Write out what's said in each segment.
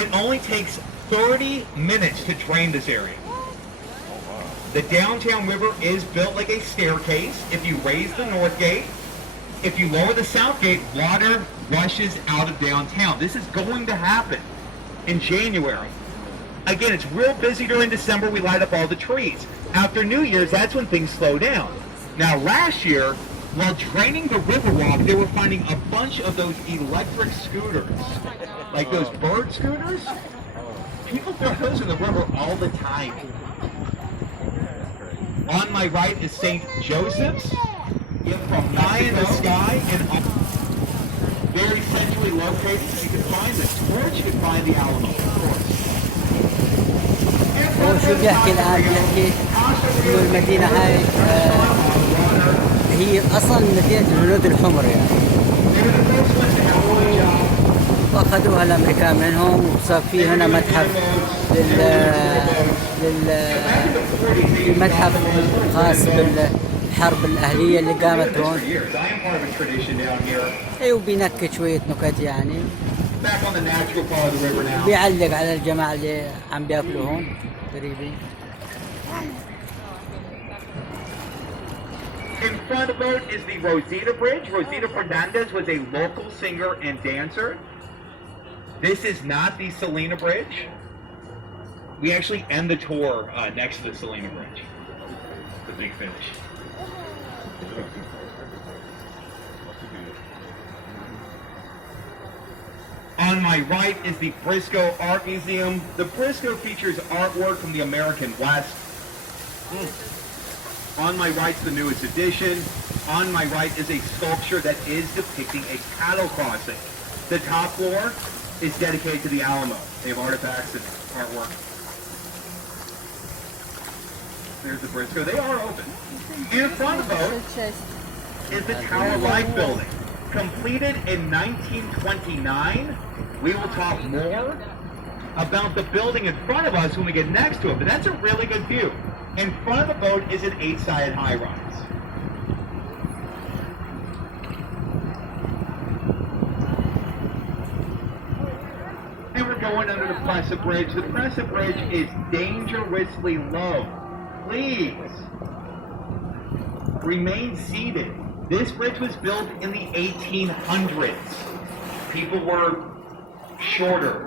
It only takes 30 minutes to drain this area. The downtown river is built like a staircase. If you raise the north gate, if you lower the south gate, water rushes out of downtown. This is going to happen in January. Again, it's real busy during December. We light up all the trees. After New Year's, that's when things slow down. Now, last year, while draining the Riverwalk, they were finding a bunch of those electric scooters, like those bird scooters. People throw those in the river all the time. On my right is St. Joseph's. From high in the sky and up, very centrally located. You can find the torch, you can find the Alamo, of course. هو شو بيحكي الآن؟ بيحكي إنه المدينة هاي هي أصلا مدينة الهنود الحمر يعني. وأخذوها الأمريكان منهم وصار في هنا متحف المتحف خاص بالحرب الأهلية اللي قامت هون. أيوة بينكت شوية نكت يعني. بيعلق على الجماعة اللي عم بياكلوا هون قريبين. In front of it is the Rosita Bridge. Rosita Fernandez was a local singer and dancer. This is not the Salina Bridge. We actually end the tour next to the Salina Bridge. The big finish. On my right is the Briscoe Art Museum. The Briscoe features artwork from the American West. On my right is the newest edition. On my right is a sculpture that is depicting a cattle crossing. The top floor is dedicated to the Alamo. They have artifacts and artwork. There's the Briscoe. They are open. In front of those is the Tower Life building. Completed in 1929. We will talk more about the building in front of us when we get next to it, but that's a really good view. In front of the boat is an 8-sided high-rise. And we're going under the Presa Bridge. The Presa Bridge is dangerously low. Please remain seated. This bridge was built in the 1800s. People were shorter.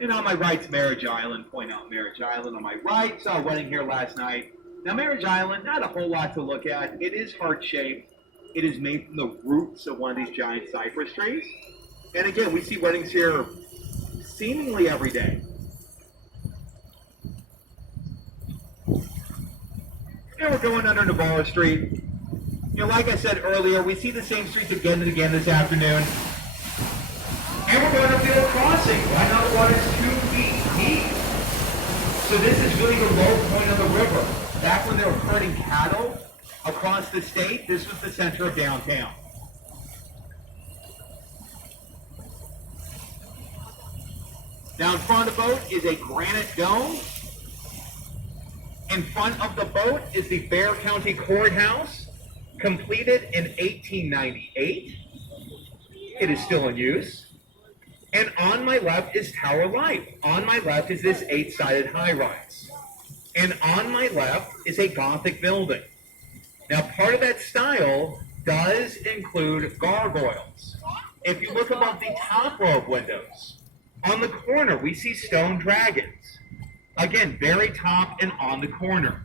And on my right's Marriage Island. Point out Marriage Island on my right. Saw a wedding here last night. Now Marriage Island, not a whole lot to look at. It is heart-shaped. It is made from the roots of one of these giant cypress trees. And again, we see weddings here seemingly every day. And we're going under Navarro Street. You know, like I said earlier, we see the same streets again and again this afternoon. And we're going up the old crossing. Right now the water is 2 feet deep. So this is really the low point of the river. Back when they were herding cattle across the state, this was the center of downtown. Now in front of the boat is a granite dome. In front of the boat is the Bexar County Courthouse, completed in 1898. It is still in use. And on my left is Tower Life. On my left is this 8-sided high-rise. And on my left is a Gothic building. Now part of that style does include gargoyles. If you look above the top row of windows, on the corner we see stone dragons. Again, very top and on the corner.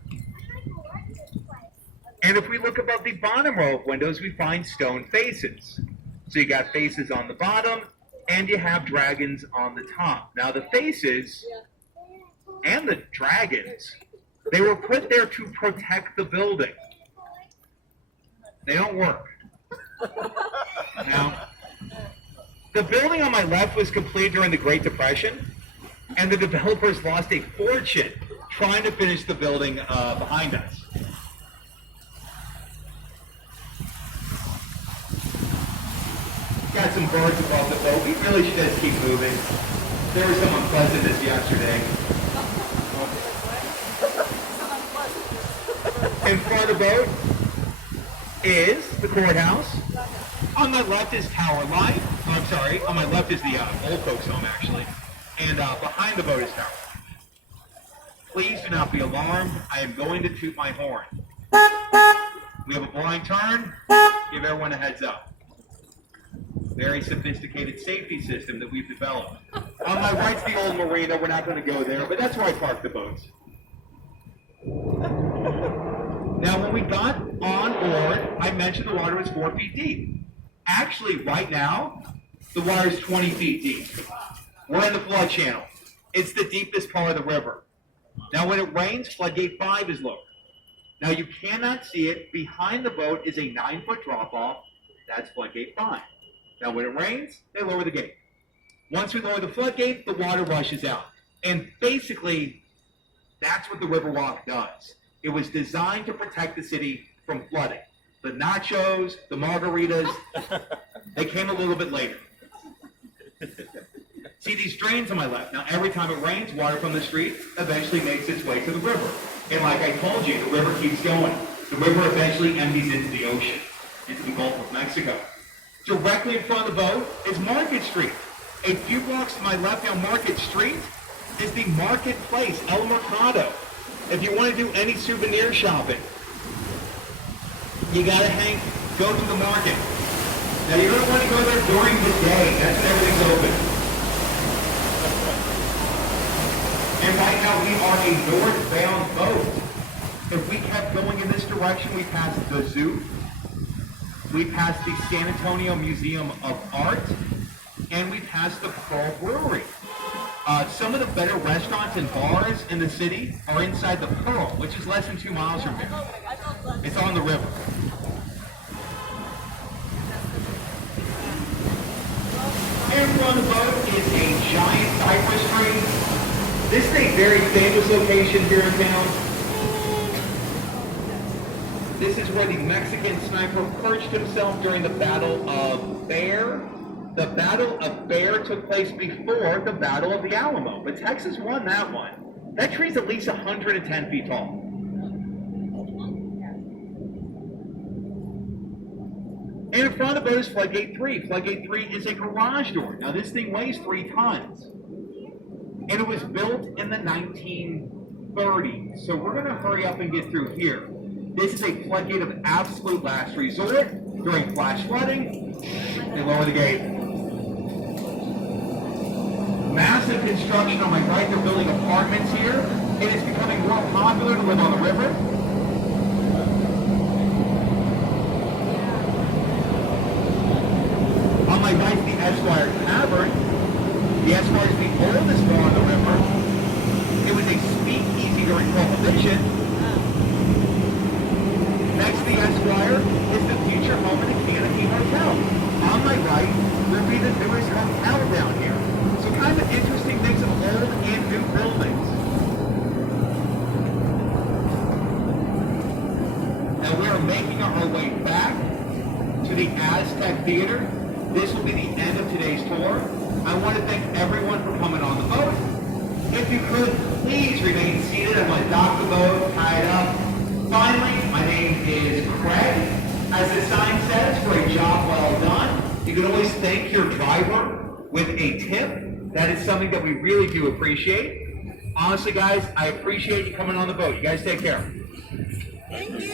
And if we look above the bottom row of windows, we find stone faces. So you got faces on the bottom, and you have dragons on the top. Now the faces and the dragons, they were put there to protect the building. They don't work. Now, the building on my left was completed during the Great Depression, and the developers lost a fortune trying to finish the building behind us. Got some birds above the boat. We really should just keep moving. There was some unpleasantness yesterday. In front of the boat is the courthouse. On my left is Tower Life. Oh, I'm sorry, on my left is the old folks home actually. And behind the boat is Tower Life. Please do not be alarmed. I am going to toot my horn. We have a blind turn. Give everyone a heads up. Very sophisticated safety system that we've developed. On my right's the old marina. We're not going to go there, but that's where I park the boats. Now, when we got on board, I mentioned the water was 4 feet deep. Actually, right now, the water is 20 feet deep. We're in the flood channel. It's the deepest part of the river. Now, when it rains, floodgate 5 is lower. Now, you cannot see it. Behind the boat is a 9-foot drop-off. That's floodgate 5. Now, when it rains, they lower the gate. Once we lower the floodgate, the water rushes out. And basically, that's what the Riverwalk does. It was designed to protect the city from flooding. The nachos, the margaritas, they came a little bit later. See these drains on my left? Now, every time it rains, water from the street eventually makes its way to the river. And like I told you, the river keeps going. The river eventually empties into the ocean, into the Gulf of Mexico. Directly in front of the boat is Market Street. A few blocks to my left down Market Street is the marketplace, El Mercado. If you want to do any souvenir shopping, you gotta go to the market. Now you're gonna want to go there during the day. That's when everything's open. And right now we are a northbound boat. If we kept going in this direction, we passed the zoo. We passed the San Antonio Museum of Art, and we passed the Pearl Brewery. Some of the better restaurants and bars in the city are inside the Pearl, which is less than 2 miles from here. It's on the river. In front of the boat is a giant cypress tree. This is a very famous location here in town. This is where the Mexican sniper perched himself during the Battle of Bear. The Battle of Bear took place before the Battle of the Alamo, but Texas won that one. That tree's at least 110 feet tall. And in front of it is Floodgate 3. Floodgate 3 is a garage door. Now this thing weighs 3 tons. And it was built in the 1930s. So we're going to hurry up and get through here. This is a floodgate of absolute last resort. During flash flooding, they lower the gate. Massive construction on my right. They're building apartments here. It is becoming more popular to live on the river. On my right, the Esquire Tavern. The Esquire is the oldest bar on the river. It was a speakeasy during Prohibition. Next to the Esquire is the future home of the Canopy Hotel. On my right will be the newest hotel down here. So kind of interesting mix of old and new buildings. Now we are making our way back to the Aztec Theater. This will be the end of today's tour. I want to thank everyone for coming on the boat. If you could, please remain seated. I'm going to dock the boat, tie it up. Finally, my name is Craig. As the sign says, for a job well done. You can always thank your driver with a tip. That is something that we really do appreciate. Honestly, guys, I appreciate you coming on the boat. You guys take care. Thank you.